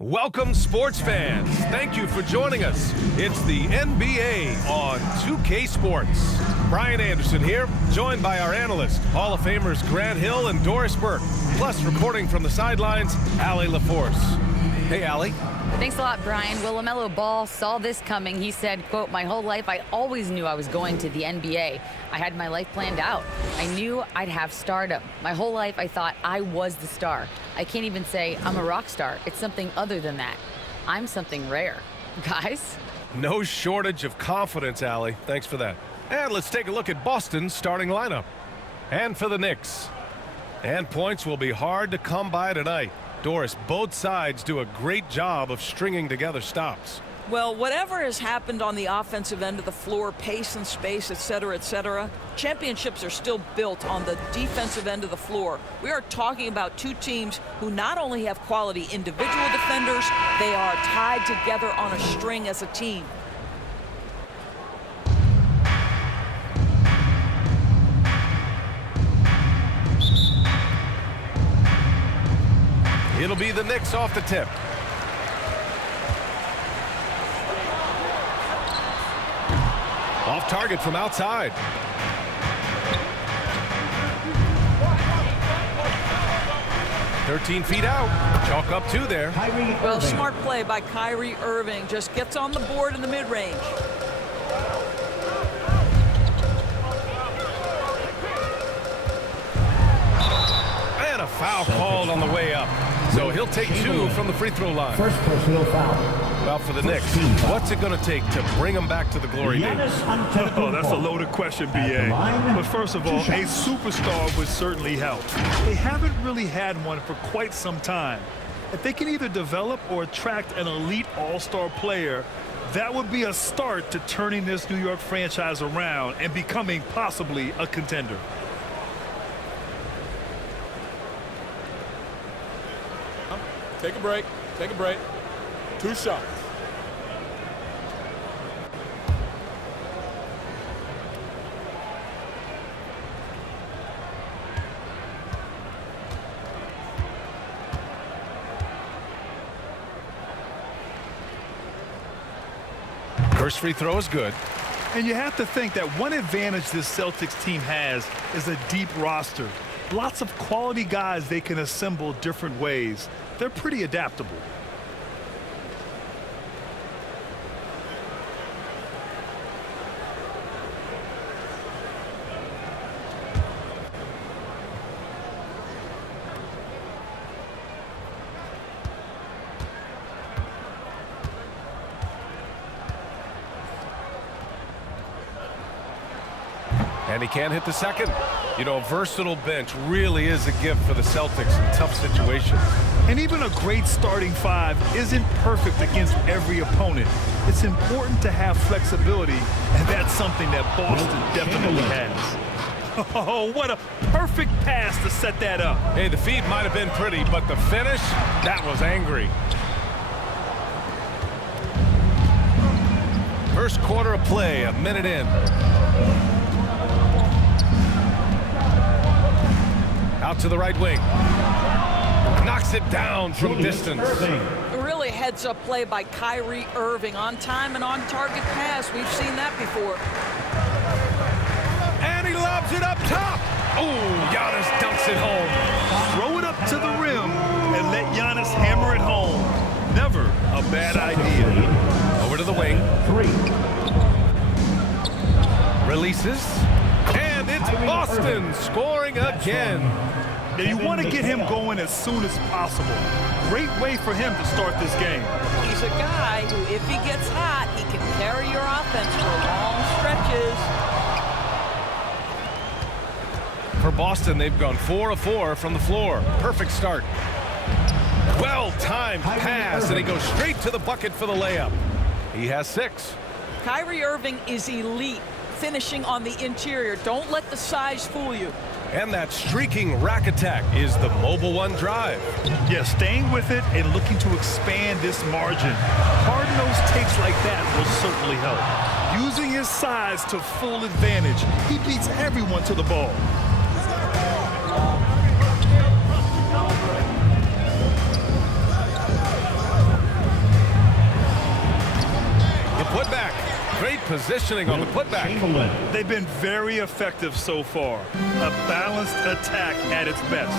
Welcome, sports fans. Thank you for joining us. It's the NBA on 2K Sports. Brian Anderson here, joined by our analyst, Hall of Famers Grant Hill and Doris Burke. Plus, reporting from the sidelines, Allie LaForce. Hey, Allie. Thanks a lot, Brian. Well, LaMelo Ball saw this coming. He said, quote, "My whole life, I always knew I was going to the NBA. I had my life planned out. I knew I'd have stardom. My whole life, I thought I was the star. I can't even say I'm a rock star. It's something other than that. I'm something rare." Guys? No shortage of confidence, Allie. Thanks for that. And let's take a look at Boston's starting lineup. And for the Knicks. And points will be hard to come by tonight. Doris, both sides do a great job of stringing together stops. Well, whatever has happened on the offensive end of the floor, pace and space, etc., championships are still built on the defensive end of the floor. We are talking about two teams who not only have quality individual defenders, they are tied together on a string as a team. It'll be the Knicks off the tip. Off target from outside. "13 feet out. Chalk up two there." Well, smart play by Kyrie Irving. Just gets on the board in the mid-range. And a foul called on the way up. So he'll take two from the free throw line. First personal foul. Well, for the Knicks, what's it going to take to bring them back to the glory days? Oh, that's a loaded question, B.A. But first of all, a superstar would certainly help. They haven't really had one for quite some time. If they can either develop or attract an elite all-star player, that would be a start to turning this New York franchise around and becoming possibly a contender. Take a break. Take a break. Two shots. First free throw is good. And you have to think that one advantage this Celtics team has is a deep roster. Lots of quality guys they can assemble different ways. They're pretty adaptable. And he can't hit the second. You know, a versatile bench really is a gift for the Celtics in tough situations. And even a great starting five isn't perfect against every opponent. It's important to have flexibility, and that's something that Boston definitely has. Oh, what a perfect pass to set that up. Hey, the feed might have been pretty, but the finish, that was angry. First quarter of play, a minute in. Out to the right wing. Knocks it down from distance. Really heads-up play by Kyrie Irving. On time and on target pass. We've seen that before. And he lobs it up top. Oh, Giannis dunks it home. Throw it up to the rim and let Giannis hammer it home. Never a bad idea. Over to the wing. Releases. And it's Boston scoring again. Now you want to get him going as soon as possible. Great way for him to start this game. He's a guy who, if he gets hot, he can carry your offense for long stretches. For Boston, they've gone 4 of 4 from the floor. Perfect start. Well-timed pass, and he goes straight to the bucket for the layup. He has 6. Kyrie Irving is elite, finishing on the interior. Don't let the size fool you. And that streaking rack attack is the Mobile One drive. Yeah, staying with it and looking to expand this margin. Hard-nosed takes like that will certainly help. Using his size to full advantage, he beats everyone to the ball. positioning on the putback. They've been very effective so far. A balanced attack at its best.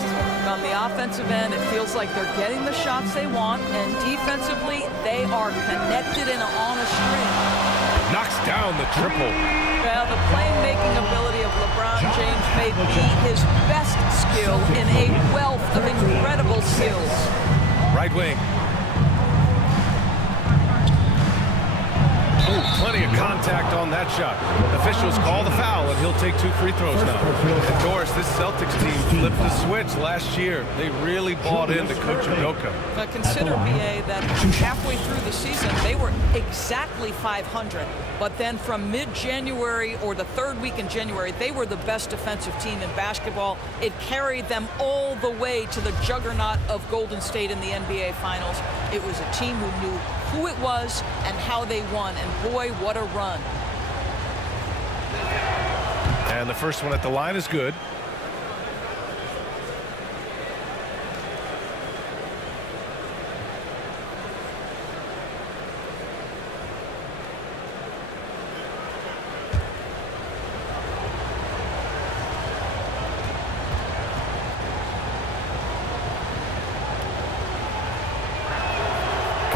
On the offensive end, it feels like they're getting the shots they want, and defensively, they are connected and on a string. Knocks down the triple. Well, the playmaking ability of LeBron James may be his best skill in a wealth of incredible skills. Right wing. Ooh, plenty of contact on that shot. Officials call the foul, and he'll take 2 free throws now. And Doris, this Celtics team flipped the switch last year. They really bought into Coach Udoka. Now consider, BA, that halfway through the season, they were exactly 500. But then from mid-January or the third week in January, they were the best defensive team in basketball. It carried them all the way to the juggernaut of Golden State in the NBA Finals. It was a team who knew who it was and how they won. And boy, what a run. And the first one at the line is good.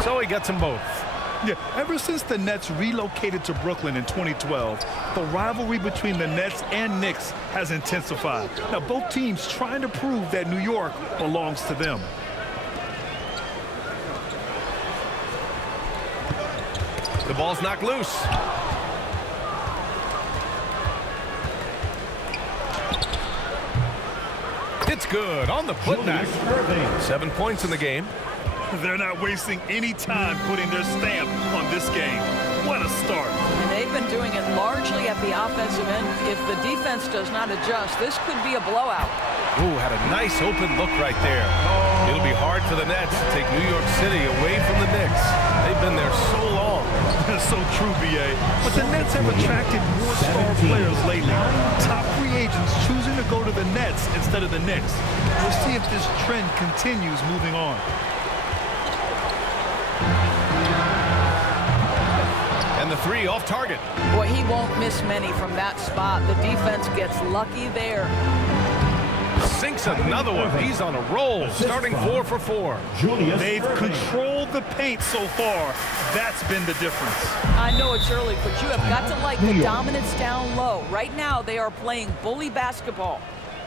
So he gets them both. Yeah, ever since the Nets relocated to Brooklyn in 2012, the rivalry between the Nets and Knicks has intensified. Now, both teams trying to prove that New York belongs to them. The ball's knocked loose. It's good on the putback. 7 points in the game. They're not wasting any time putting their stamp on this game. What a start. And they've been doing it largely at the offensive end. If the defense does not adjust, this could be a blowout. Ooh, had a nice open look right there. It'll be hard for the Nets to take New York City away from the Knicks. They've been there so long. That's so true, BA. But the Nets have attracted more star players lately. Top free agents choosing to go to the Nets instead of the Knicks. We'll see if this trend continues moving on. And the 3 off target. Boy, he won't miss many from that spot. The defense gets lucky there. Sinks another one. He's on a roll, starting 4 for 4. They've controlled the paint so far. That's been the difference. I know it's early, but you have got to like the dominance down low. Right now, they are playing bully basketball.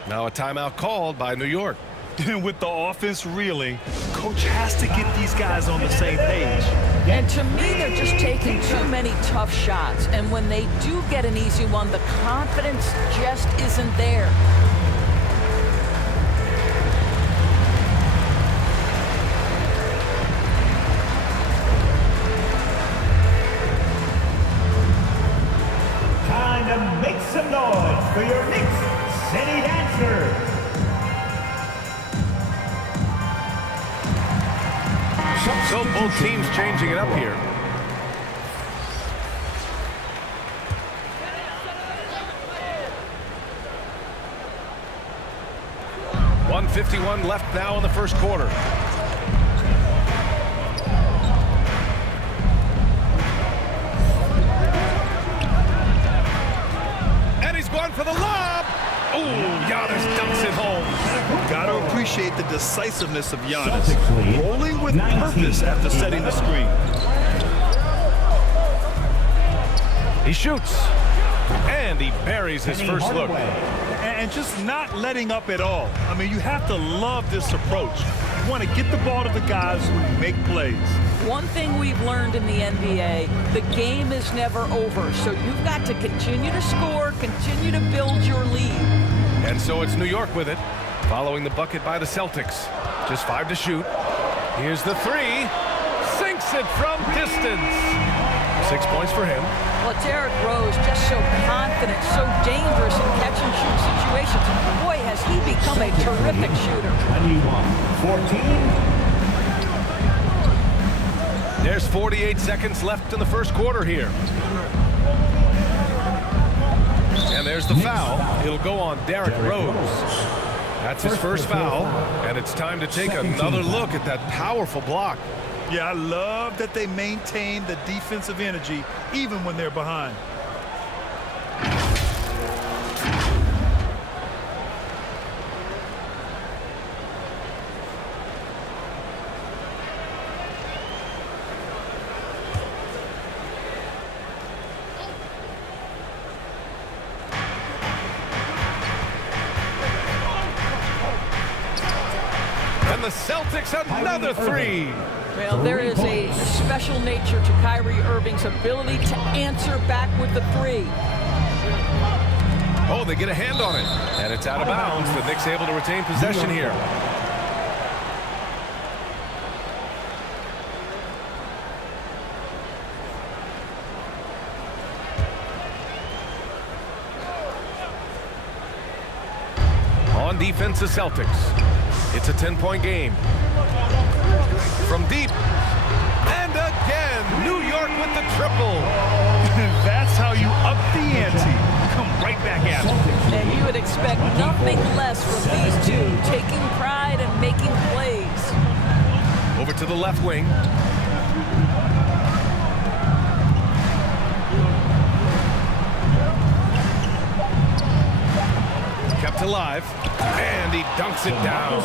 Now a timeout called by New York. And with the offense reeling, coach has to get these guys on the same page. And to me, they're just taking too many tough shots. And when they do get an easy one, the confidence just isn't there. Time to make some noise for your Knicks City Dancers. So both teams changing it up here. .151 left now in the first quarter. And he's going for the lob. Oh, Giannis dumps it home. Got to appreciate the decisiveness of Giannis. Rolling with purpose after setting the screen. He shoots. And he buries his first look. And just not letting up at all. I mean, you have to love this approach. You want to get the ball to the guys who make plays. One thing we've learned in the NBA, the game is never over. So you've got to continue to score, continue to build your lead. And so it's New York with it, following the bucket by the Celtics. Just 5 to shoot. Here's the 3. Sinks it from distance. 6 points for him. Well, Derrick Rose just so confident, so dangerous in catch-and-shoot situations. Boy, has he become a terrific shooter. 21-14. There's 48 seconds left in the first quarter here. And there's the foul. It'll go on Derrick Rose. That's his first foul, and it's time to take another look at that powerful block. Yeah, I love that they maintain the defensive energy even when they're behind. The Celtics another three. Well, there is a special nature to Kyrie Irving's ability to answer back with the three. Oh, they get a hand on it, and it's out of bounds. The Knicks able to retain possession here. On defense, the Celtics. It's a 10-point game. From deep. And again, New York with the triple. That's how you up the ante. Come right back at it. And you would expect nothing less from these two, taking pride and making plays. Over to the left wing. Kept alive, and he dunks it down.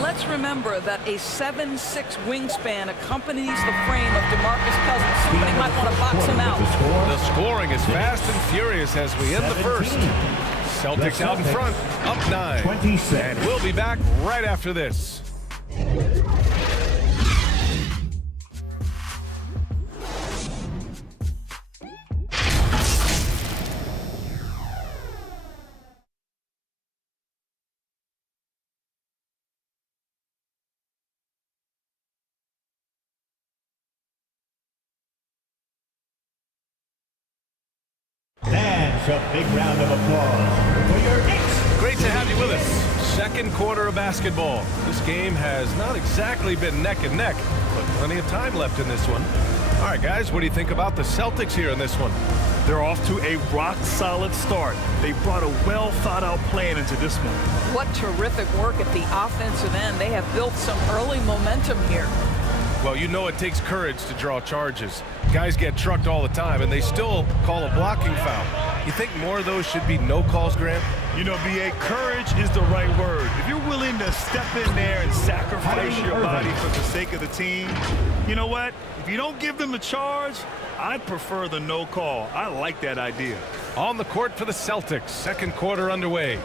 Let's remember that a 7'6" wingspan accompanies the frame of DeMarcus Cousins. Somebody might want to box him out. The scoring is fast and furious as we end the first. Celtics out in front, up 9. And we'll be back right after this. That's a big round of applause for your Knicks. Great to have you with us. Second quarter of basketball. This game has not exactly been neck and neck, but plenty of time left in this one. All right, guys, what do you think about the Celtics here in this one? They're off to a rock-solid start. They brought a well-thought-out plan into this one. What terrific work at the offensive end. They have built some early momentum here. Well, you know it takes courage to draw charges. Guys get trucked all the time, and they still call a blocking foul. You think more of those should be no calls, Grant? You know, B.A., courage is the right word. If you're willing to step in there and sacrifice your body for the sake of the team, you know what? If you don't give them a charge, I'd prefer the no call. I like that idea. On the court for the Celtics, second quarter underway.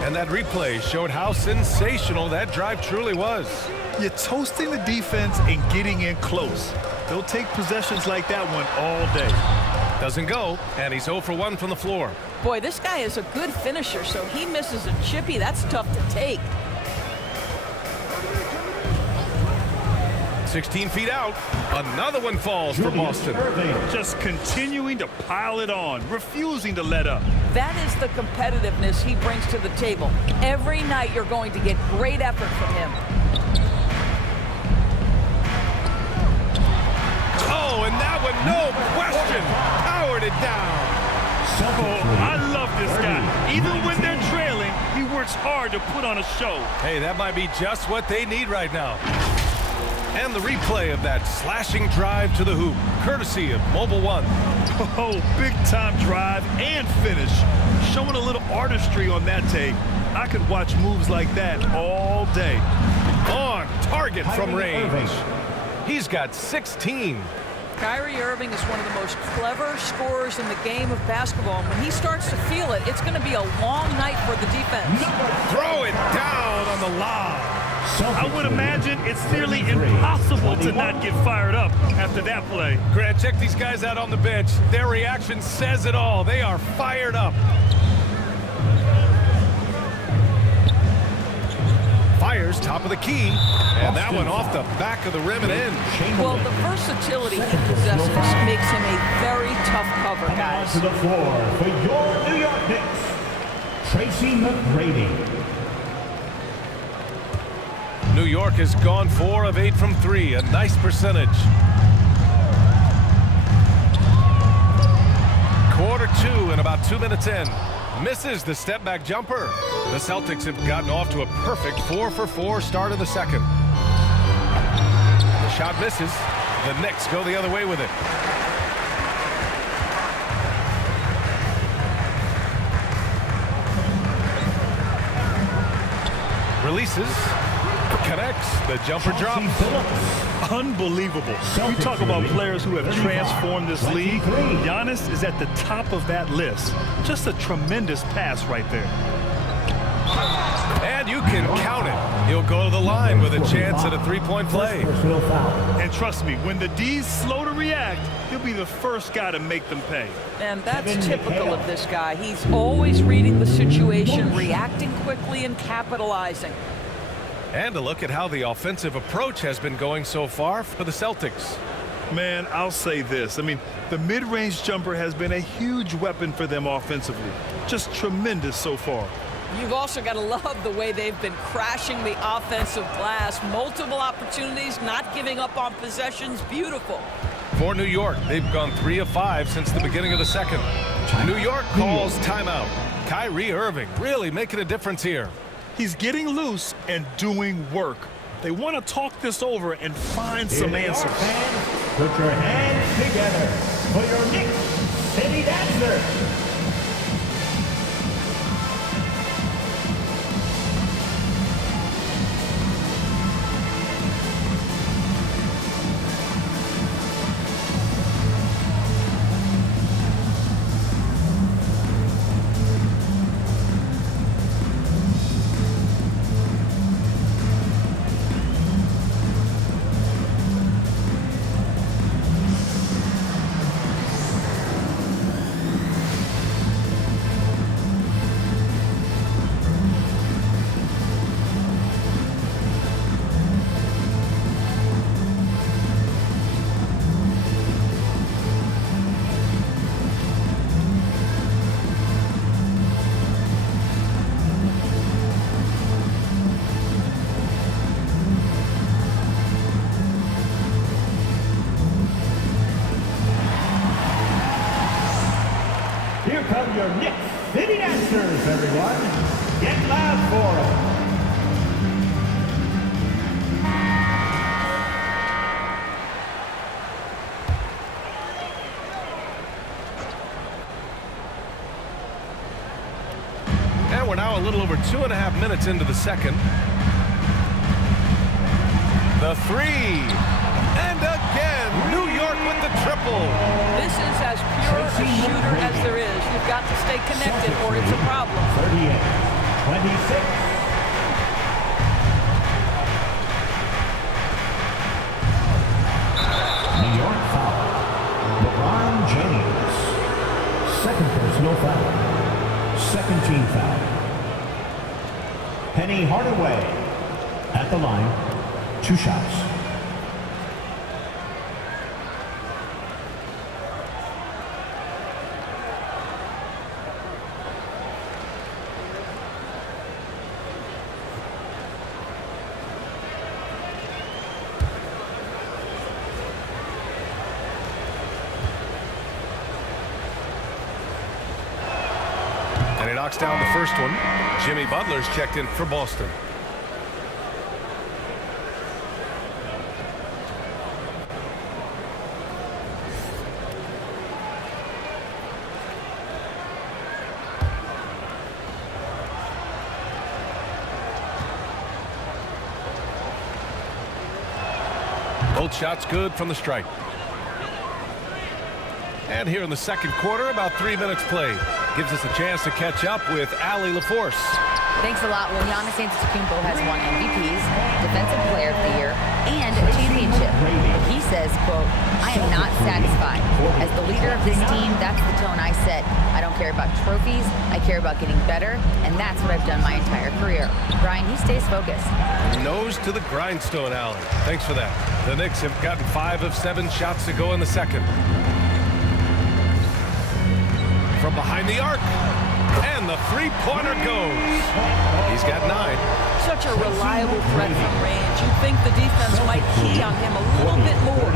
And that replay showed how sensational that drive truly was. You're toasting the defense and getting in close. They'll take possessions like that one all day. Doesn't go, and he's 0 for 1 from the floor. Boy, this guy is a good finisher, so he misses a chippy. That's tough to take. 16 feet out. Another one falls for Boston. Just continuing to pile it on, refusing to let up. That is the competitiveness he brings to the table. Every night you're going to get great effort from him. Oh, and that one, no question, powered it down. Oh, I love this guy. Even when they're trailing, he works hard to put on a show. Hey, that might be just what they need right now. And the replay of that slashing drive to the hoop, courtesy of Mobile One. Oh, big-time drive and finish. Showing a little artistry on that tape. I could watch moves like that all day. On target from range. He's got 16. Kyrie Irving is one of the most clever scorers in the game of basketball. And when he starts to feel it, it's going to be a long night for the defense. Throw it down on the lob. I would imagine it's nearly impossible to not get fired up after that play. Grant, check these guys out on the bench. Their reaction says it all. They are fired up. Fires top of the key, and that one off the back of the rim and in. Well, the versatility he possesses makes him a very tough cover, guys. To the floor for your New York Knicks, Tracy McGrady. New York has gone 4 of 8 from 3, a nice percentage. Quarter 2 and about 2 minutes in. Misses the step back jumper. The Celtics have gotten off to a perfect 4 for 4 start of the second. The Shot misses. The Knicks go the other way with it. Releases. Connects. The jumper drops. Unbelievable. We talk about players who have transformed this league. Giannis is at the top of that list. Just a tremendous pass right there. And you can count it. He'll go to the line with a chance at a three-point play. And trust me, when the D's slow to react, he'll be the first guy to make them pay. And that's typical of this guy. He's always reading the situation, reacting quickly, and capitalizing. And a look at how the offensive approach has been going so far for the Celtics. Man, I'll say this. I mean, the mid-range jumper has been a huge weapon for them offensively. Just tremendous so far. You've also got to love the way they've been crashing the offensive glass. Multiple opportunities, not giving up on possessions. Beautiful. For New York, they've gone 3 of 5 since the beginning of the second. New York calls timeout. Kyrie Irving really making a difference here. He's getting loose and doing work. They want to talk this over and find some answers. Fans, put your hands together for your Knicks City Dancer. Here come your Knicks City Dancers, everyone. Get loud for them. And we're now a little over 2.5 minutes into the second. The three. And again, New York with the triple. This is as pure a shooter as there is. You've got to stay connected or it's a problem. 38-26. New York foul. LeBron James. Second personal foul. Second team foul. Penny Hardaway at the line. 2 shots. And he knocks down the first one. Jimmy Butler's checked in for Boston. Both shots good from the stripe. And here in the second quarter, about 3 minutes played. Gives us a chance to catch up with Allie LaForce. Thanks a lot. Well, Giannis Antetokounmpo has won MVPs, Defensive Player of the Year, and a championship. He says, quote, "I am not satisfied. As the leader of this team, that's the tone I set. I don't care about trophies. I care about getting better, and that's what I've done my entire career." Brian, he stays focused. Nose to the grindstone, Allen. Thanks for that. The Knicks have gotten 5 of 7 shots to go in the second. From behind the arc. And the three-pointer goes. He's got 9. Such a reliable threat from range. You'd think the defense might key on him a little bit more.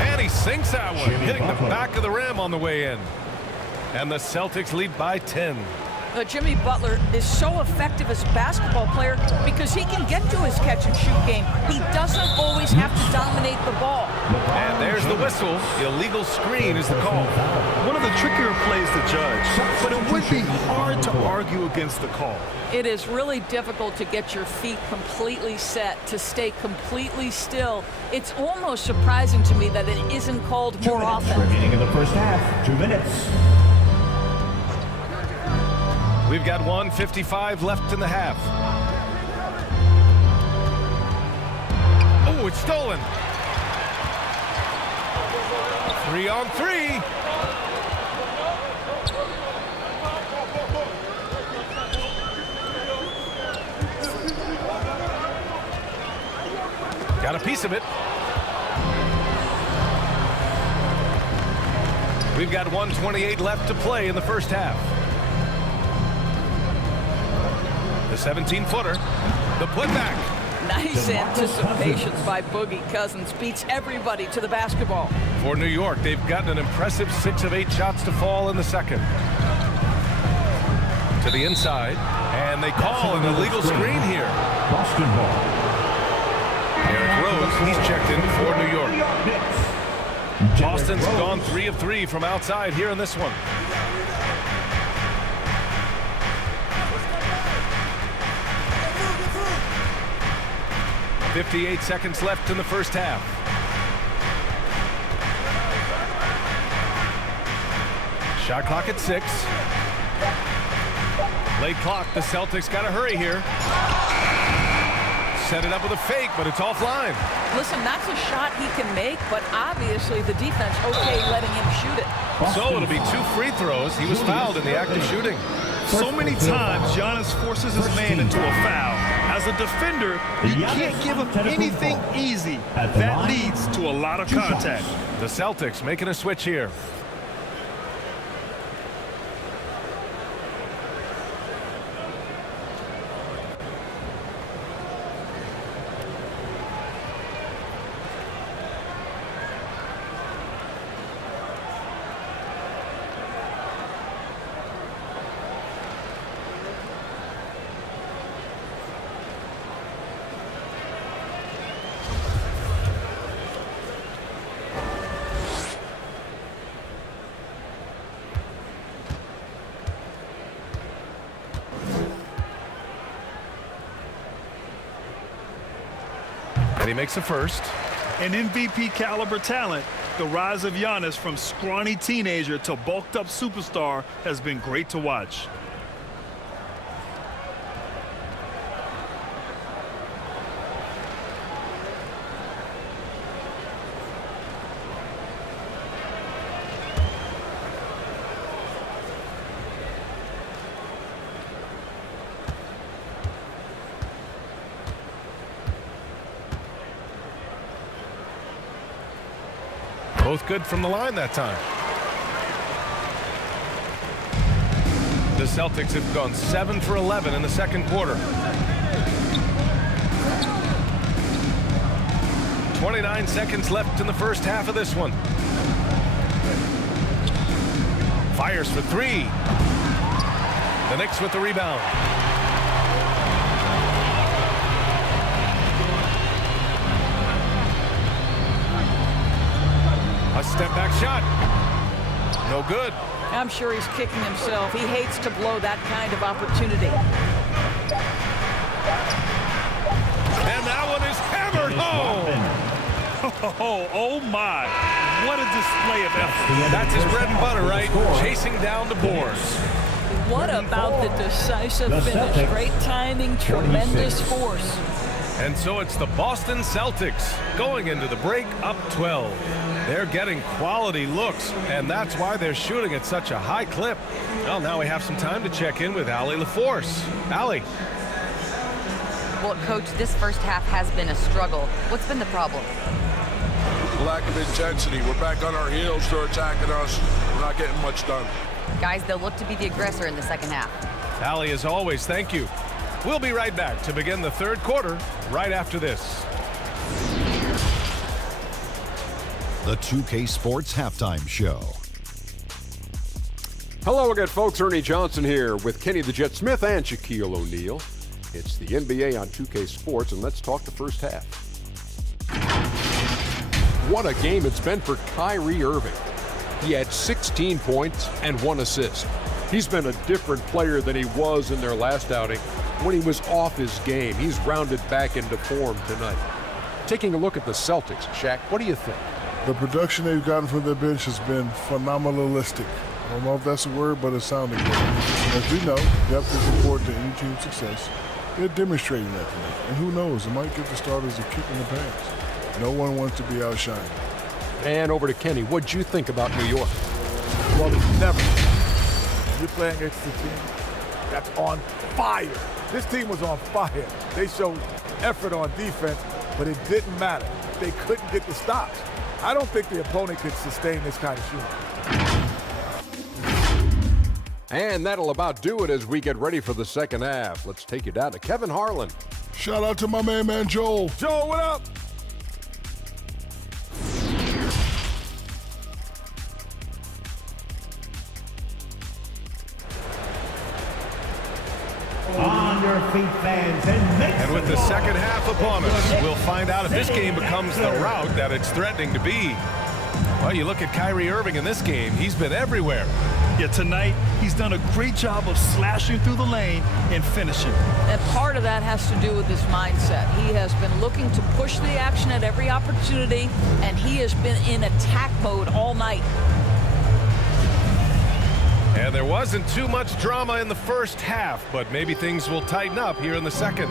And he sinks that one, hitting the back of the rim on the way in. And the Celtics lead by 10. Jimmy Butler is so effective as a basketball player because he can get to his catch-and-shoot game. He doesn't always have to dominate the ball. And there's the whistle. Illegal screen is the call. One of the trickier plays to judge, but it would be hard to argue against the call. It is really difficult to get your feet completely set, to stay completely still. It's almost surprising to me that it isn't called more often. Remaining in the first half, 2 minutes. We've got 1:55 left in the half. Oh, it's stolen. 3-on-3. Got a piece of it. We've got 1:28 left to play in the first half. The 17-footer, the putback. Nice anticipation by Boogie Cousins. Beats everybody to the basketball. For New York, they've gotten an impressive 6 of 8 shots to fall in the second. To the inside, and they call an illegal screen here. Boston ball. Eric Rose, he's checked in for New York. Boston's gone 3 of 3 from outside here in this one. 58 seconds left in the first half. Shot clock at 6. Late clock. The Celtics got to hurry here. Set it up with a fake, but it's offline. Listen, that's a shot he can make, but obviously the defense okay letting him shoot it. So it'll be 2 free throws. He was fouled in the act of shooting. So many times Giannis forces his man into a foul. As a defender, you can't give him anything easy. That leads to a lot of contact. The Celtics making a switch here. And he makes the first. An MVP caliber talent, the rise of Giannis from scrawny teenager to bulked up superstar has been great to watch. Both good from the line that time. The Celtics have gone 7 for 11 in the second quarter. 29 seconds left in the first half of this one. Fires for 3. The Knicks with the rebound. A step back shot. No good. I'm sure he's kicking himself. He hates to blow that kind of opportunity. And that one is hammered home. Oh my. What a display of effort. That's his bread and butter, right? Chasing down the boards. What about the decisive finish? Great timing, tremendous force. And so it's the Boston Celtics going into the break up 12. They're getting quality looks, and that's why they're shooting at such a high clip. Well, now we have some time to check in with Allie LaForce. Allie. Well, Coach, this first half has been a struggle. What's been the problem? Lack of intensity. We're back on our heels. They're attacking us. We're not getting much done. Guys, they'll look to be the aggressor in the second half. Allie, as always, thank you. We'll be right back to begin the third quarter right after this. The 2K Sports Halftime Show. Hello again, folks. Ernie Johnson here with Kenny the Jet Smith and Shaquille O'Neal. It's the NBA on 2K Sports, and let's talk the first half. What a game it's been for Kyrie Irving. He had 16 points and 1 assist. He's been a different player than he was in their last outing when he was off his game. He's rounded back into form tonight. Taking a look at the Celtics, Shaq, what do you think? The production they've gotten from their bench has been phenomenalistic. I don't know if that's a word, but it sounded good. As we know, depth is important to any team's success. They're demonstrating that tonight. And who knows, it might give the starters a kick in the pants. No one wants to be outshined. And over to Kenny. What'd you think about New York? Well, it's never. You're playing against a team that's on fire. This team was on fire. They showed effort on defense, but it didn't matter. They couldn't get the stops. I don't think the opponent could sustain this kind of shooting. And that'll about do it as we get ready for the second half. Let's take you down to Kevin Harlan. Shout out to my man Joel. Joel, what up? On your feet, fans, And with the second half upon us, we'll find out if this game becomes the rout that it's threatening to be. Well, you look at Kyrie Irving in this game, he's been everywhere. Yeah, tonight, he's done a great job of slashing through the lane and finishing. And part of that has to do with his mindset. He has been looking to push the action at every opportunity, and he has been in attack mode all night. And there wasn't too much drama in the first half, but maybe things will tighten up here in the second.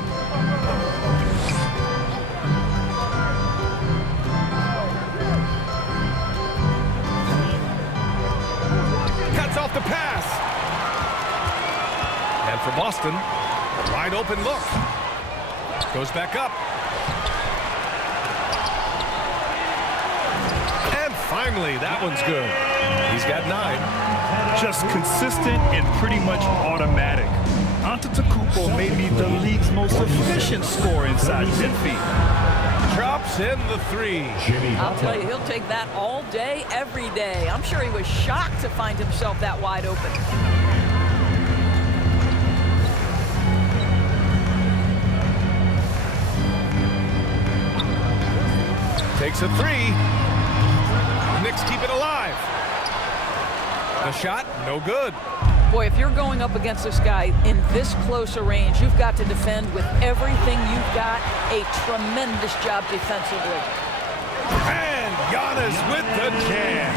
Cuts off the pass. And for Boston, a wide open look. Goes back up. And finally, that one's good. He's got 9. Just consistent and pretty much automatic. Antetokounmpo may be the league's most efficient scorer inside 10 feet. Drops in the 3. I'll tell you, he'll take that all day, every day. I'm sure he was shocked to find himself that wide open. Takes a 3. Knicks keep it alive. The shot, no good. Boy, if you're going up against this guy in this close a range, you've got to defend with everything you've got. A tremendous job defensively. And Giannis with the jam.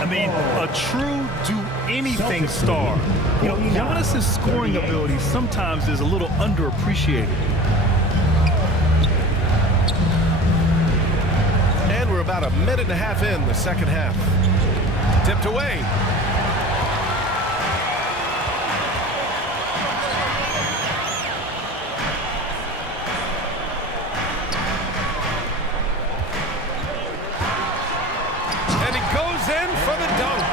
I mean, a true do-anything star. You know, Giannis' scoring ability sometimes is a little underappreciated. And we're about a minute and a half in the second half. Tipped away. And he goes in for the dunk.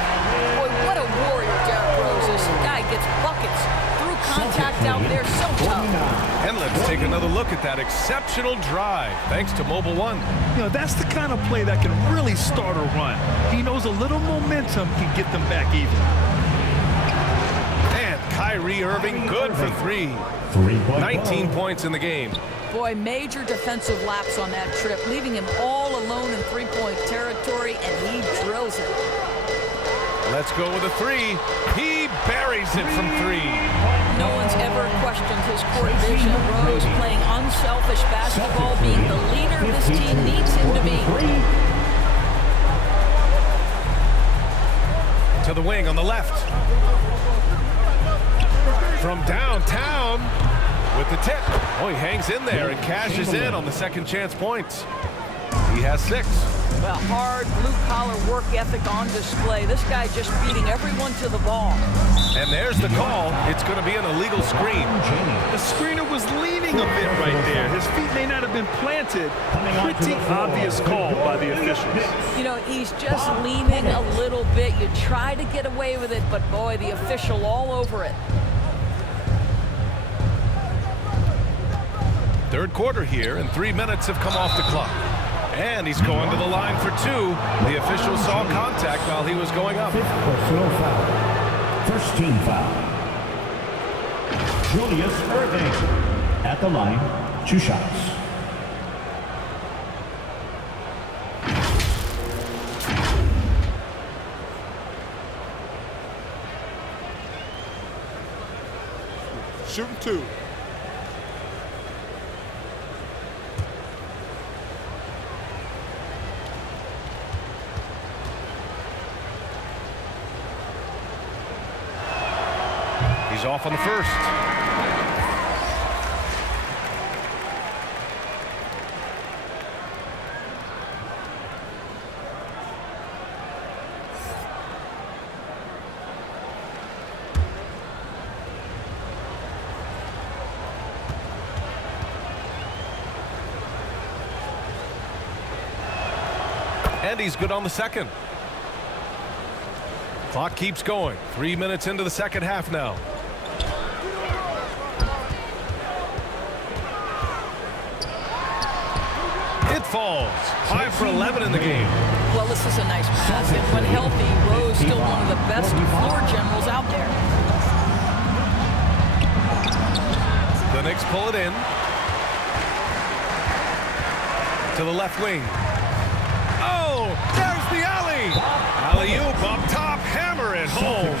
Boy, what a warrior Derrick Rose is. This guy gets buckets through contact out there, so tough. And let's take another look at that exceptional drive, thanks to Mobile One. You know, that's the kind of play that can really start a run. He knows a little momentum can get them back even. And Kyrie Irving, good for 3. 19 points in the game. Boy, major defensive lapse on that trip, leaving him all alone in three-point territory, and he drills it. Let's go with a 3. He buries it from 3. No one's ever questioned his court vision. Rose playing unselfish basketball, being the leader this team needs him to be. To the wing on the left. From downtown with the tip. Oh, he hangs in there and cashes in on the second chance points. He has 6. Well, hard blue-collar work ethic on display. This guy just beating everyone to the ball. And there's the call. It's going to be an illegal screen. The screener was leaning a bit right there. His feet may not have been planted. Pretty obvious call by the officials. You know, he's just leaning a little bit. You try to get away with it, but boy, the official all over it. Third quarter here, and 3 minutes have come off the clock. And he's going to the line for 2. The official saw contact while he was going up. First team foul. Julius Irving at the line, 2 shots. Shooting 2. He's off on the first. And he's good on the second. Clock keeps going. 3 minutes into the second half now. It falls. 5 for 11 in the game. Well, this is a nice pass, and when healthy, Rowe's still one of the best floor generals out there. The Knicks pull it in. To the left wing. Oh, there's the alley. Alley-oop up top, hammer it home.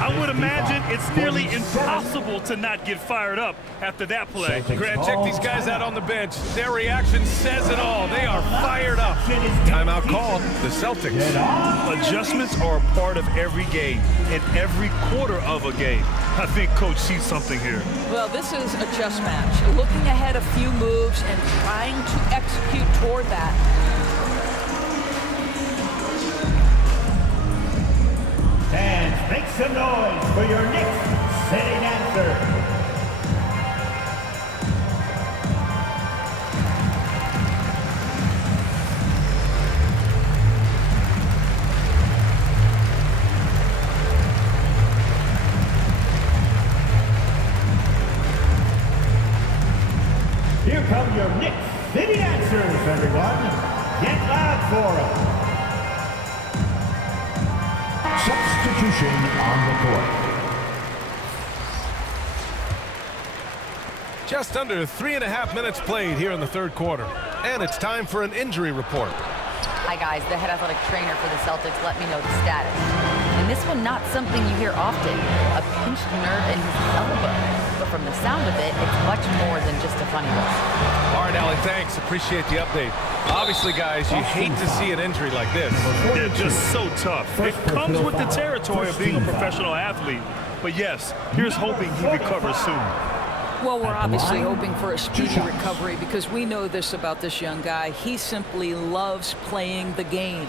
I would imagine it's nearly impossible to not get fired up after that play. Grant, check these guys out on the bench. Their reaction says it all. They are fired up. Timeout called. The Celtics. Adjustments are a part of every game and every quarter of a game. I think Coach sees something here. Well, this is a chess match. Looking ahead a few moves and trying to execute toward that. Fans, make some noise for your Knicks city dancer. Here come your Knicks city dancers, everyone. Get loud for them. Substitution on the court. Just under 3.5 minutes played here in the third quarter. And it's time for an injury report. Hi guys, the head athletic trainer for the Celtics let me know the status. And this one not something you hear often, a pinched nerve in his elbow. But from the sound of it, it's much more than just a funny look. All right, Allie, thanks. Appreciate the update. Obviously, guys, you hate to see an injury like this. They're just so tough. It comes with the territory of being a professional athlete. But yes, here's hoping he recovers soon. Well, we're obviously hoping for a speedy recovery because we know this about this young guy. He simply loves playing the game.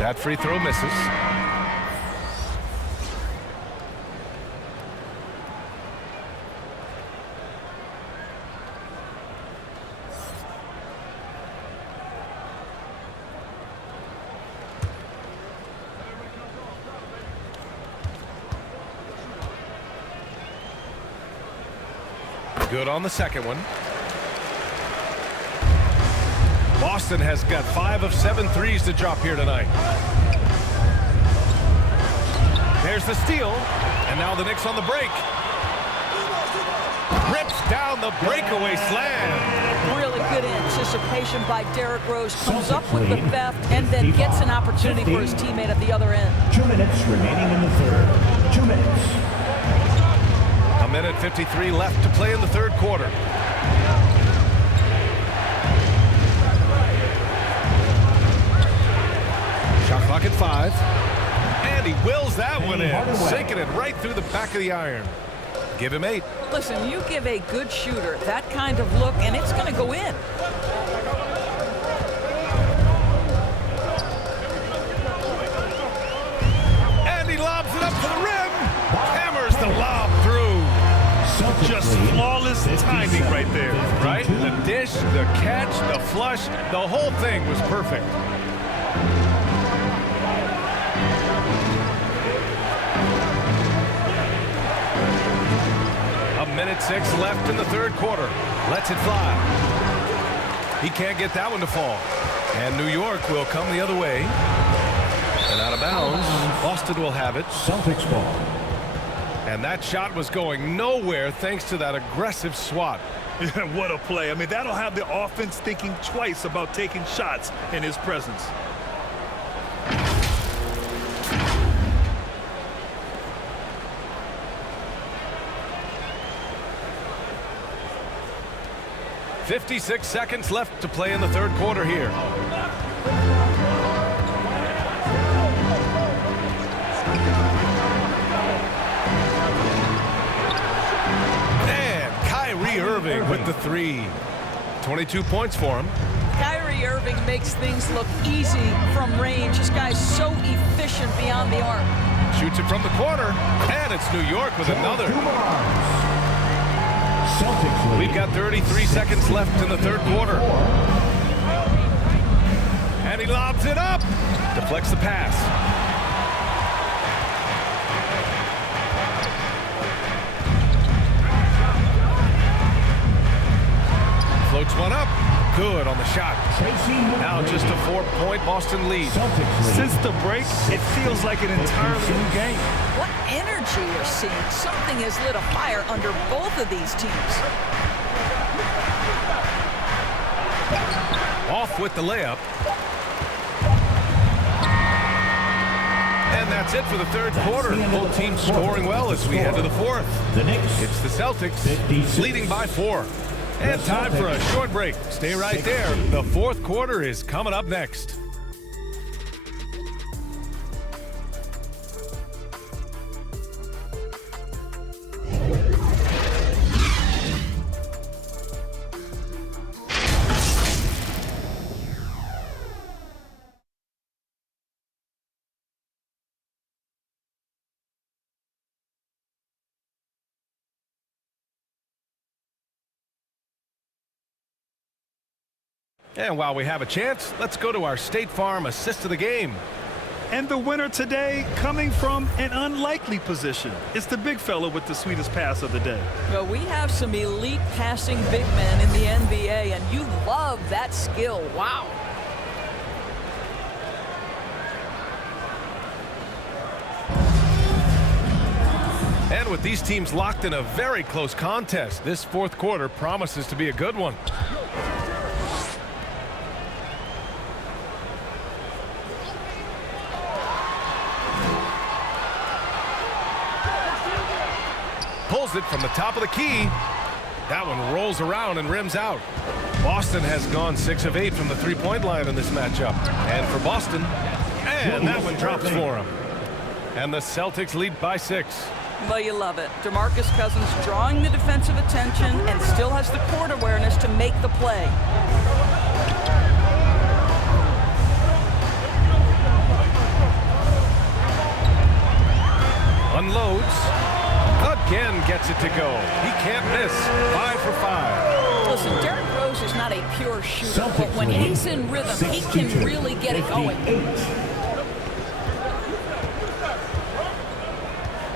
That free throw misses. Good on the second one. Boston has got 5 of 7 threes to drop here tonight. There's the steal, and now the Knicks on the break. Rips down the breakaway slam. Really good anticipation by Derrick Rose. Comes up with the theft and then gets an opportunity for his teammate at the other end. 2 minutes remaining in the third. 2 minutes. A minute 53 left to play in the third quarter. Shot clock at 5. And he wills that one in, sinking it right through the back of the iron. Give him 8. Listen, you give a good shooter that kind of look, and it's going to go in. And he lobs it up to the rim. Hammers the lob through. Just flawless timing right there. Right? The dish, the catch, the flush, the whole thing was perfect. minute 6 left in the third quarter. Lets it fly. He can't get that one to fall. And New York will come the other way. And out of bounds, Boston will have it. Celtics ball. And that shot was going nowhere thanks to that aggressive swat. What a play. I mean, that'll have the offense thinking twice about taking shots in his presence. "56 seconds left to play in the third quarter here. Irving with the 3. 22 points for him. Kyrie Irving makes things look easy from range. This guy's so efficient beyond the arc. Shoots it from the corner, and it's New York with another. We've got 33 seconds left in the third quarter. And he lobs it up. Deflects the pass. Floats one up. Good on the shot. Now just a 4-point Boston lead. Since the break, it feels like an entirely new game. What energy you're seeing. Something has lit a fire under both of these teams. Off with the layup. And that's it for the third quarter. Both teams scoring well as we head to the fourth. It's the Celtics leading by 4. And time for a short break. Stay right there. The fourth quarter is coming up next. And while we have a chance, let's go to our State Farm assist of the game. And the winner today coming from an unlikely position. It's the big fella with the sweetest pass of the day. Well, we have some elite passing big men in the NBA, and you love that skill. Wow. And with these teams locked in a very close contest, this fourth quarter promises to be a good one. Pulls it from the top of the key. That one rolls around and rims out. Boston has gone 6 of 8 from the three-point line in this matchup. And for Boston, and that one drops for him. And the Celtics lead by 6. Well, you love it. DeMarcus Cousins drawing the defensive attention and still has the court awareness to make the play. Unloads. Again gets it to go. He can't miss. 5 for 5. Listen, Derrick Rose is not a pure shooter, but when he's in rhythm, he can really get it going.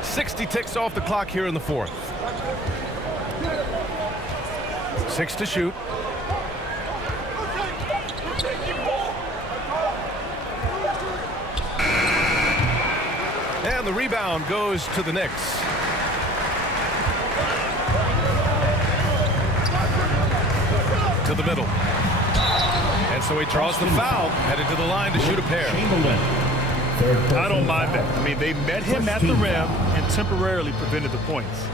60 ticks off the clock here in the fourth. 6 to shoot. And the rebound goes to the Knicks. To the middle. And so he draws the foul, headed to the line to shoot a pair. I don't mind that. I mean, they met him at the rim and temporarily prevented the points.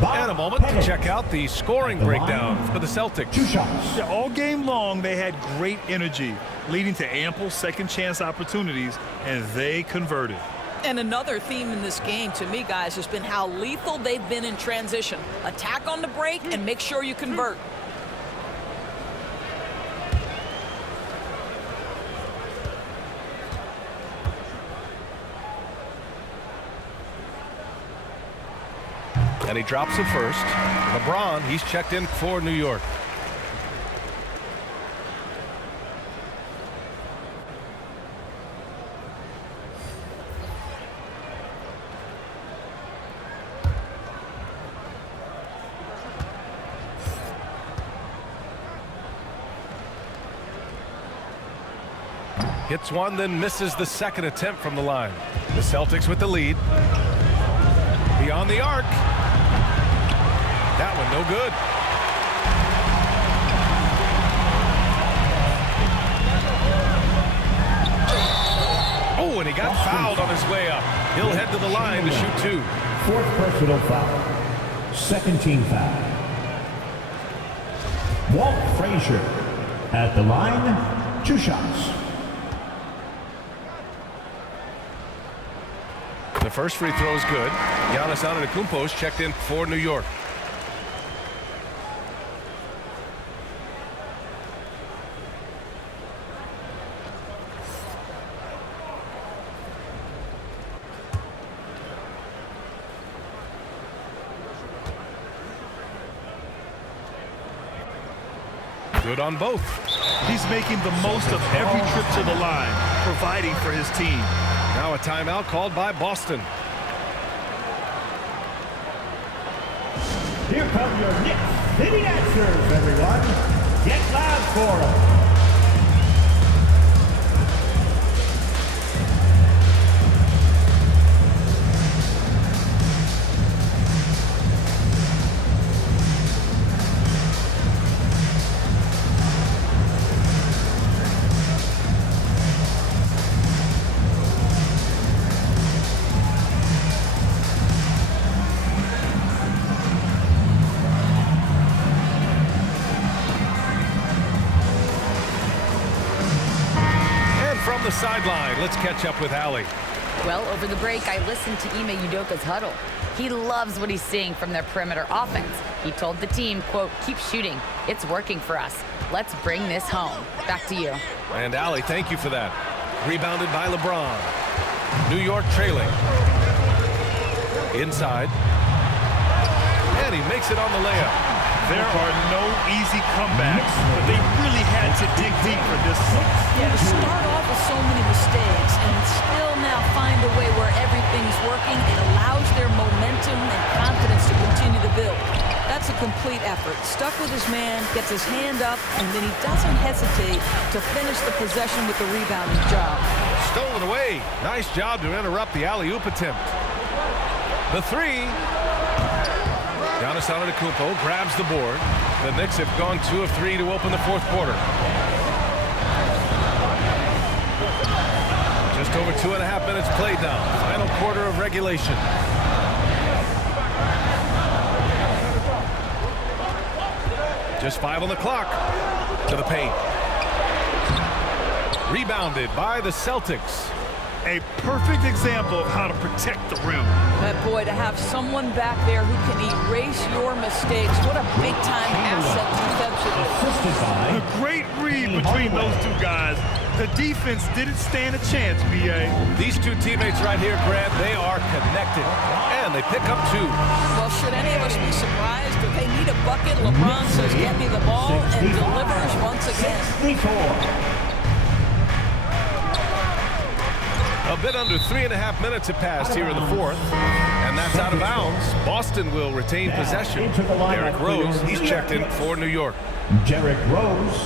And a moment to check out the scoring breakdown for the Celtics. Yeah, all game long, they had great energy, leading to ample second chance opportunities, and they converted. And another theme in this game, to me, guys, has been how lethal they've been in transition. Attack on the break and make sure you convert. And he drops it first. LeBron, he's checked in for New York. Hits one, then misses the second attempt from the line. The Celtics with the lead. Beyond the arc. That one no good. Oh, and he got fouled on his way up. He'll head to the line to shoot two. Fourth personal foul. Second team foul. Walt Frazier at the line, 2 shots. The first free throw is good. Giannis Antetokounmpo's checked in for New York. Good on both. He's making the most of every trip to the line, providing for his team. Now a timeout called by Boston. Here come your Knicks City Dancers, everyone. Get loud for them. The sideline. Let's catch up with Allie. Well, over the break, I listened to Ime Udoka's huddle. He loves what he's seeing from their perimeter offense. He told the team, quote, keep shooting. It's working for us. Let's bring this home. Back to you. And Allie, thank you for that. Rebounded by LeBron. New York trailing. Inside. And he makes it on the layup. There are no easy comebacks, but they really had to dig deep for this one. Yeah, to start off with so many mistakes and still now find a way where everything's working, it allows their momentum and confidence to continue to build. That's a complete effort. Stuck with his man, gets his hand up, and then he doesn't hesitate to finish the possession with the rebounding job. Stolen away. Nice job to interrupt the alley-oop attempt. The three. Giannis Antetokounmpo grabs the board. The Knicks have gone 2 of 3 to open the fourth quarter. Just over 2.5 minutes played now. Final quarter of regulation. Just 5 on the clock. To the paint. Rebounded by the Celtics. A perfect example of how to protect the rim. But boy, to have someone back there who can erase your mistakes, what a big-time asset defensively. A great read between those two guys. The defense didn't stand a chance, B.A. These two teammates right here, Grant, they are connected. And they pick up 2. Well, should any of us be surprised if they need a bucket? LeBron says, get me the ball, and delivers once again. A bit under 3.5 minutes have passed here in the fourth, and that's out of bounds. Boston will retain possession. Derrick Rose, he's checked in for New York. Derrick Rose.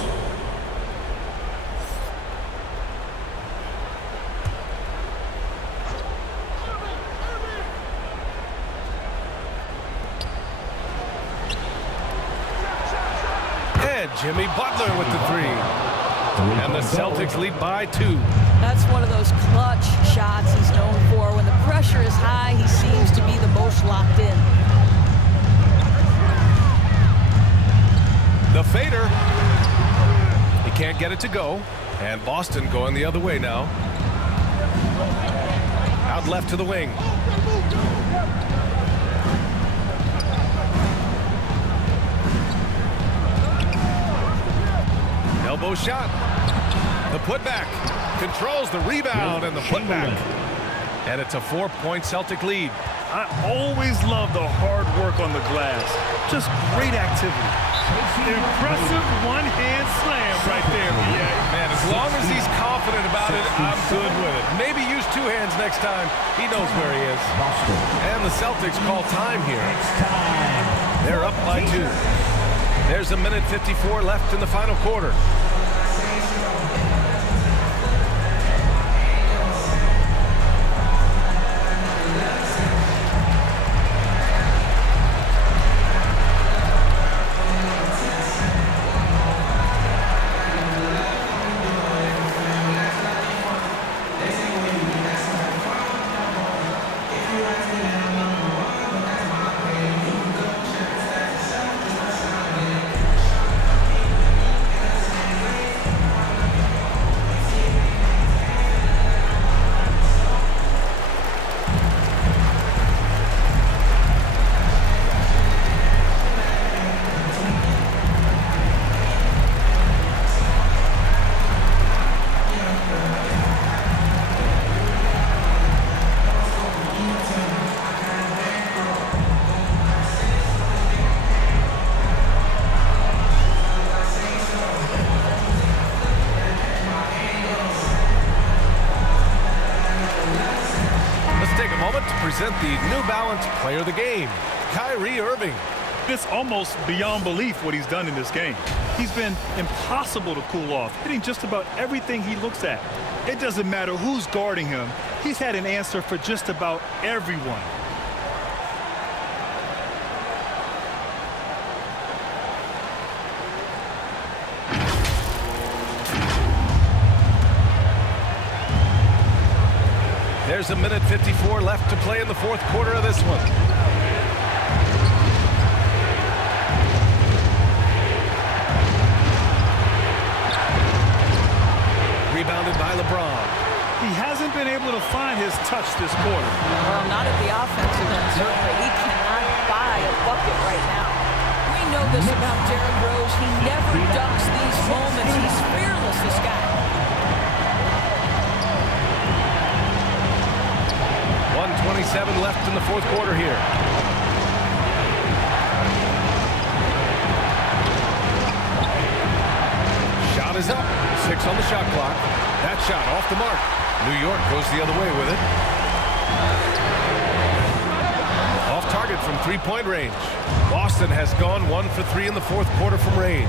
And Jimmy Butler with the 3. And the Celtics lead by 2. That's one of those clutch shots he's known for. When the pressure is high, he seems to be the most locked in. The fader. He can't get it to go. And Boston going the other way now. Out left to the wing. Elbow shot. The putback. Controls the rebound and the putback. And it's a 4-point Celtic lead. I always love the hard work on the glass. Just great activity. Impressive one-hand slam right there, B.A. Man, as long as he's confident about it, I'm good with it. Maybe use 2 hands next time. He knows where he is. And the Celtics call time here. They're up by 2. There's 1:54 left in the final quarter. New Balance Player of the Game, Kyrie Irving. It's almost beyond belief what he's done in this game. He's been impossible to cool off, hitting just about everything he looks at. It doesn't matter who's guarding him. He's had an answer for just about everyone. There's a minute 54 left to play in the fourth quarter of this one. Rebounded by LeBron. He hasn't been able to find his touch this quarter. Well, not at the offensive end, certainly. He cannot buy a bucket right now. We know this about Derrick Rose. He never ducks these moments. He's fearless, this guy. 1:27 left in the fourth quarter here. Shot is up. 6 on the shot clock. That shot off the mark. New York goes the other way with it. Off target from three-point range. Boston has gone 1 for 3 in the fourth quarter from range.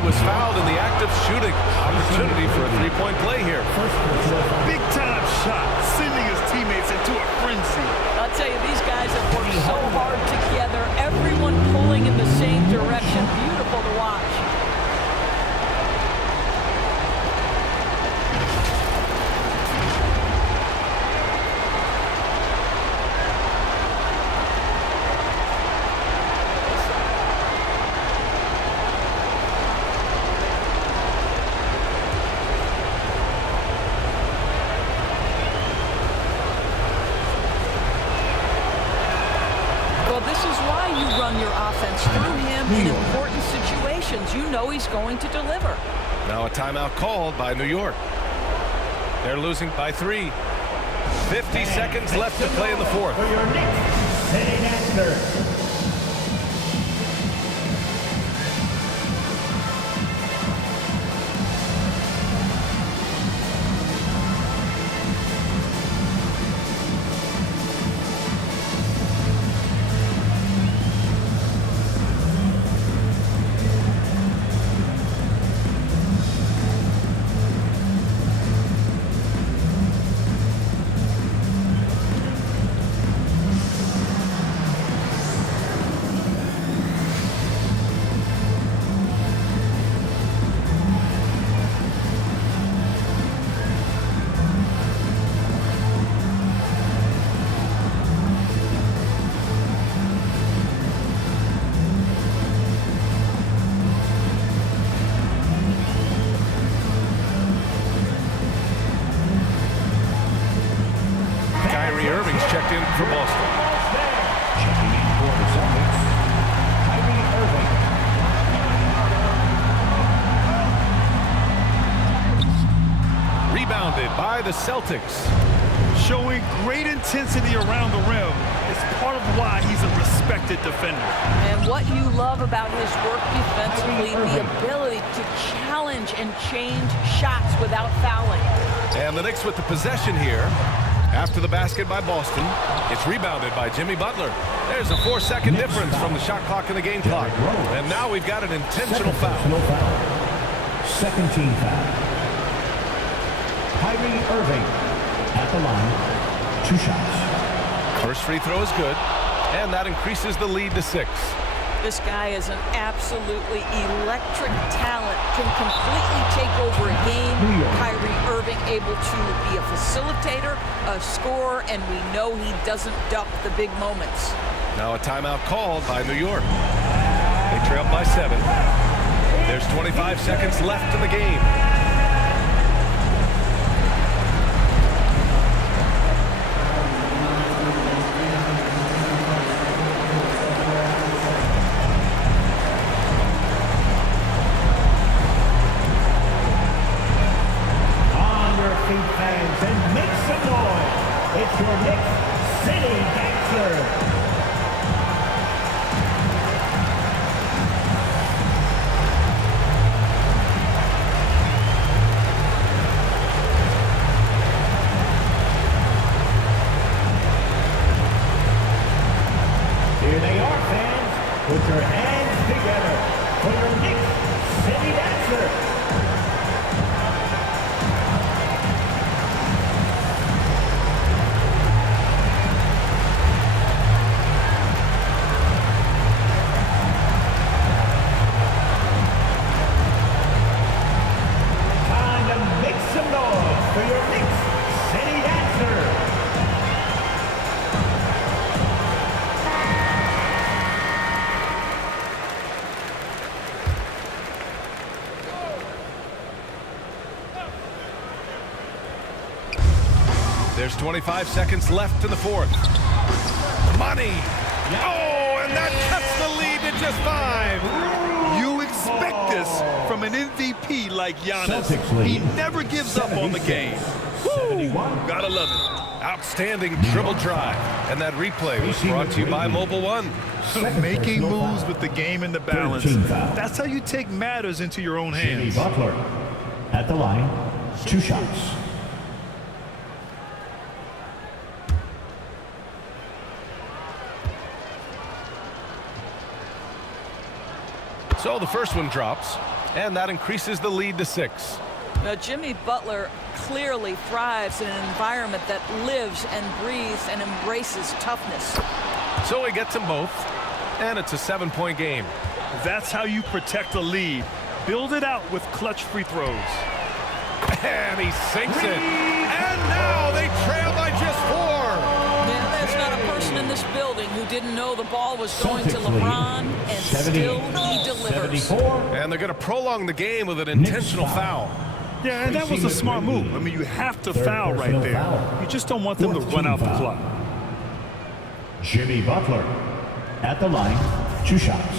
Was fouled in the act of shooting. Opportunity for a three-point play here. Big-time shot, sending his teammates into a frenzy. I'll tell you, these guys have worked so hard together. Everyone pulling in the same direction. Beautiful to watch. In important situations, you know he's going to deliver. Now a timeout called by New York. They're losing by 3. 50 seconds left to play in the fourth. For your next city dancer. Checked in for Boston. Checking in for the Celtics, Kyrie Irving. Rebounded by the Celtics. Showing great intensity around the rim is part of why he's a respected defender. And what you love about his work defensively, the ability to challenge and change shots without fouling. And the Knicks with the possession here. After the basket by Boston, it's rebounded by Jimmy Butler. There's a 4-second difference from the shot clock and the game clock. And now we've got an intentional foul. Second team foul. Kyrie Irving at the line. 2 shots. First free throw is good, and that increases the lead to 6. This guy is an absolutely electric talent, can completely take over a game. Kyrie Irving able to be a facilitator, a scorer, and we know he doesn't duck the big moments. Now a timeout called by New York. They trail by 7. There's 25 seconds left in the game. Fans, and make some noise. It's your next city dancer. Put your hands together for your Next City Dancer. There's 25 seconds left in the fourth. Money. Oh, and that cuts the lead to just 5. You expect this from an MVP like Giannis. He never gives up on the game. Woo! Gotta love it. Outstanding dribble drive. And that replay was brought to you by Mobile One. Making moves with the game in the balance. That's how you take matters into your own hands. Jimmy Butler at the line, 2 shots. So the first one drops, and that increases the lead to 6. Now, Jimmy Butler clearly thrives in an environment that lives and breathes and embraces toughness. So he gets them both, and it's a 7-point game. That's how you protect a lead. Build it out with clutch free throws. And he sinks it. And now they trail by just 4. Now, there's not a person in this building who didn't know the ball was going to LeBron, and still he delivers. 74. And they're going to prolong the game with an intentional foul. Yeah, and that was a smart move. I mean, you have to foul right there. You just don't want them to run out the clock. Jimmy Butler at the line, 2 shots.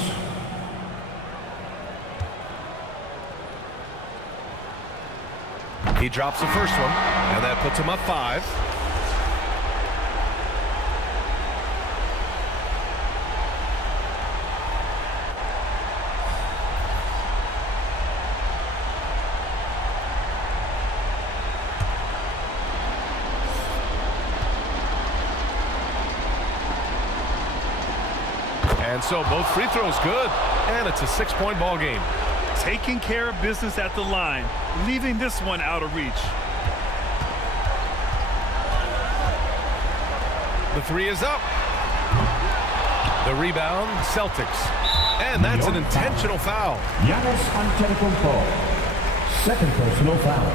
He drops the first one, and that puts him up 5. And so both free throws good, and it's a 6-point ball game. Taking care of business at the line, leaving this one out of reach. The 3 is up. The rebound, Celtics. And that's an intentional foul. Giannis Antetokounmpo, 2nd personal foul.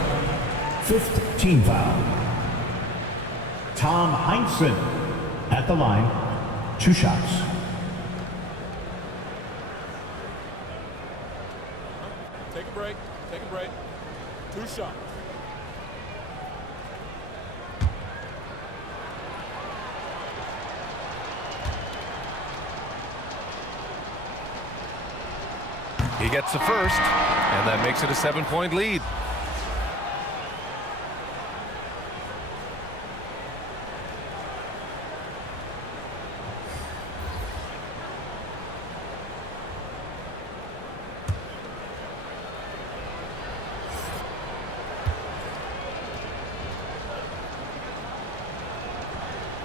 5th team foul. Tom Heinsohn at the line, 2 shots. Take a break. 2 shots. He gets the first, and that makes it a 7-point lead.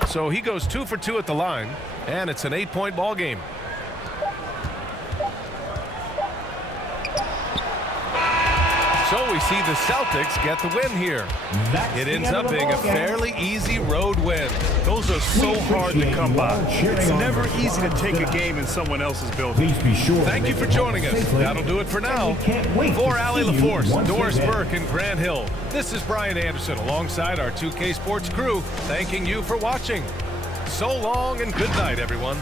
So he goes 2 for 2 at the line, and it's an 8-point ball game. So we see the Celtics get the win here. It ends up being a fairly easy road win. Those are so hard to come by. It's never easy to take a game in someone else's building. Please be sure. Thank you for joining us. That'll do it for now. For Ali LaForce, Doris Burke, and Grant Hill, this is Brian Anderson alongside our 2K Sports crew, thanking you for watching. So long and good night, everyone.